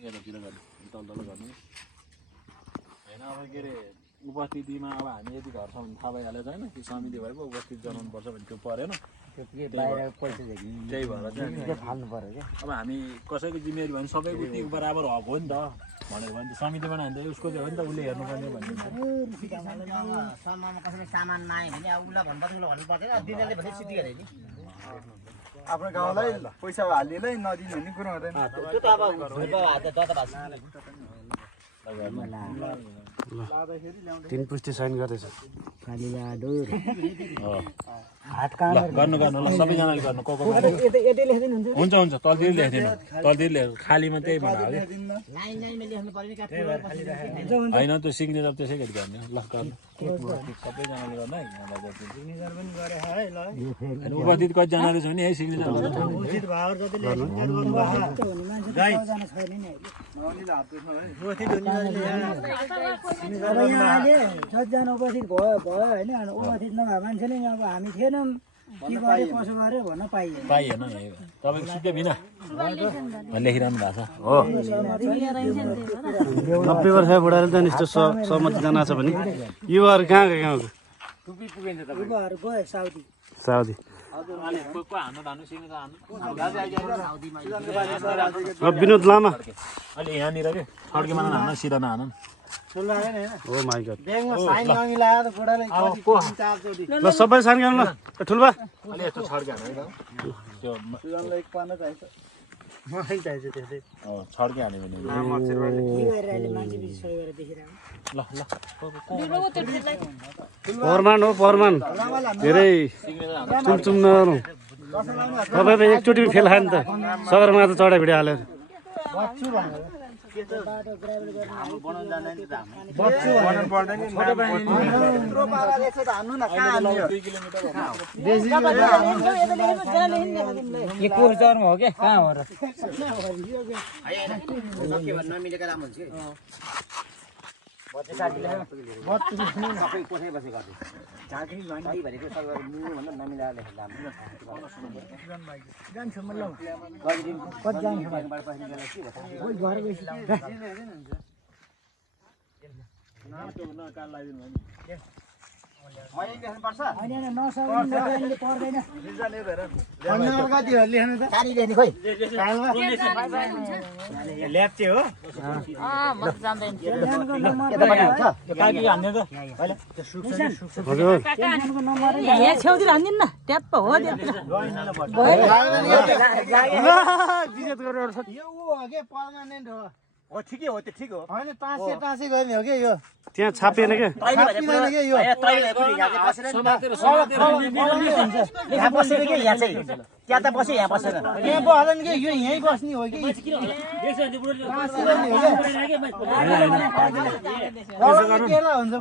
यतातिर गर्नु तल गर्नु होइन अब के अरे उपस्थितिमा अब हामी यदि घर छ भने थाहा भइहाल्यो होइन कि समिति भए पो उपस्थित जनाउनु पर्छ भने त्यो परेन त्यही भएर चाहिँ फाल्नु पर्यो क्या अब हामी कसैको जिम्मेवारी भने सबैको उतिको बराबर हक हो नि त भनेको भने समिति बनायो भने त उसको हो नि त उसले हेर्नुपर्ने भन्ने समयमा कसैले सामान माग्यो भने अब उसलाई भन्नु पर्दैन दिनेले भने सिद्धि गरे नि आफ्नो गाउँलाई पैसा हालिएलै नदिने भन्ने कुरो हुँदैन त्यो त अब तीन पुस्ति साइन गर्दैछ गर्नु ल सबैजनाले गर्नु हुन्छ हुन्छ तलतिर लेखिदिनु तलतिर लेख खालीमा त्यही बनायो होइन त्यो सिग्नेचर त्यसै गरी गर्ने ल गर्नु सबैजनाले गर्नु है उपस्थित कतिजनाले छ नि है सिग्नेचर जतिजना उपस्थित भयो होइन उपस्थित नभए मान्छेले अब हामी थिएनौँ के गरे कसो गरे भन्न पाइएन तपाईँको सिधै बिना लेखिरहनु भएको छ हो 90 वर्ष बुढाले त यस्तो सहमति जना छ भने युवाहरू कहाँ गए गाउँको युवाहरू गए साउदी साउदी विनोद लामा अहिले यहाँनिर के फड्केमा हान सिधा नहान ओ माइ गॉड ल सबै साइन गर्नु ल ठुलबा अलि यस्तो छड्के हान है त्यो एक पाना चाहिन्छ मलाई चाहिन्छ त्यस्तै छड्के हान्यो भने ल फरमान हो फरमान धेरै चुमचुम नगर्नु तपाईँ त एकचोटि फेल खायो नि त सगरमाथा चढा भिडियो हालेर हो क्या कहाँ हो र ल्याप्चे हो छेउतिर हान्दिन न ट्याप्प हो ठिकै हो त्यो ठिक हो होइन टाँसे गर्ने हो क्या यो त्यहाँ छापिएन क्या यहाँ बसेर के यहाँ चाहिँ त्यहाँ त बस्यो यहाँ बसेर यहाँ बस्दैन कि यो यहीँ बस्ने हो कि हुन्छ